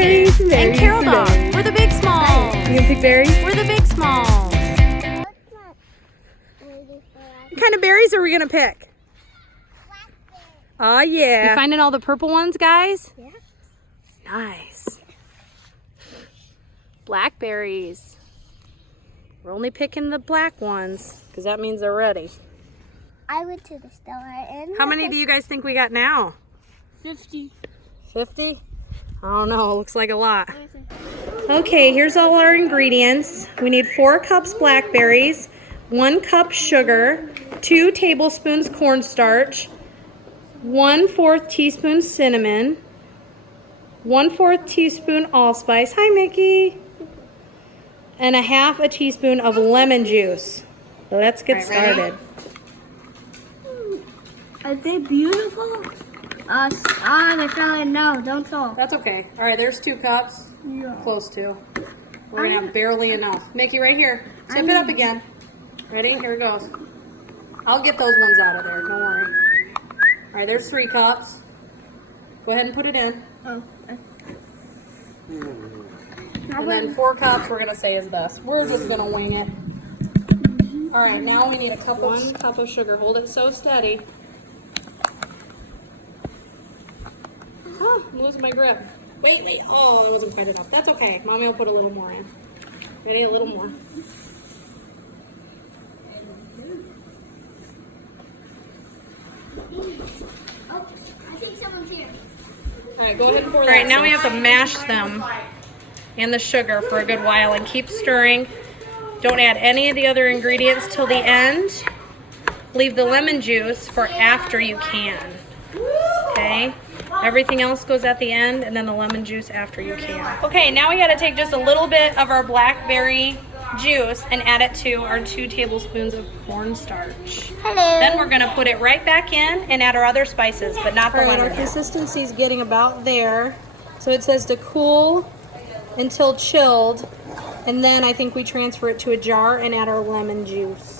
berries, and berries, Carol Dog. berries. We're the big smalls. You gonna pick berries? We're the big smalls. What kind of berries are we gonna pick? Oh yeah. You finding all the purple ones, guys? Yeah. Nice. Blackberries. We're only picking the black ones because that means they're ready. I went to the store and How many do you guys think we got now? 50. 50? I don't know, it looks like a lot. Okay, here's all our ingredients. We need 4 cups blackberries, 1 cup sugar, 2 tablespoons cornstarch, 1/4 teaspoon cinnamon, 1/4 teaspoon allspice, hi Mickey, and 1/2 teaspoon of lemon juice. Let's get started. Are they beautiful? They fell in. No, don't fall. That's okay. All right, there's 2 cups. Yeah. Close to. We're gonna have barely enough. Mickey, right here. Tip it up again. Ready? Here it goes. I'll get those ones out of there. Don't worry. All right, there's 3 cups. Go ahead and put it in. Oh. And then 4 cups we're gonna say is this. We're just gonna wing it. All right, now we need 1 cup of sugar. Hold it so steady. Oh, I'm losing my grip. Wait. Oh, it wasn't quite enough. That's okay. Mommy will put a little more in. Ready? A little more. Oh, I think someone's here. All right, go ahead and pour that. All right, now we have to mash them and the sugar for a good while and keep stirring. Don't add any of the other ingredients till the end. Leave the lemon juice for after you can. Okay? Everything else goes at the end and then the lemon juice after you can. Okay, now we gotta take just a little bit of our blackberry juice and add it to our 2 tablespoons of cornstarch. Hello. Then we're gonna put it right back in and add our other spices, but not the lemon. Our consistency is getting about there. So it says to cool until chilled, and then I think we transfer it to a jar and add our lemon juice.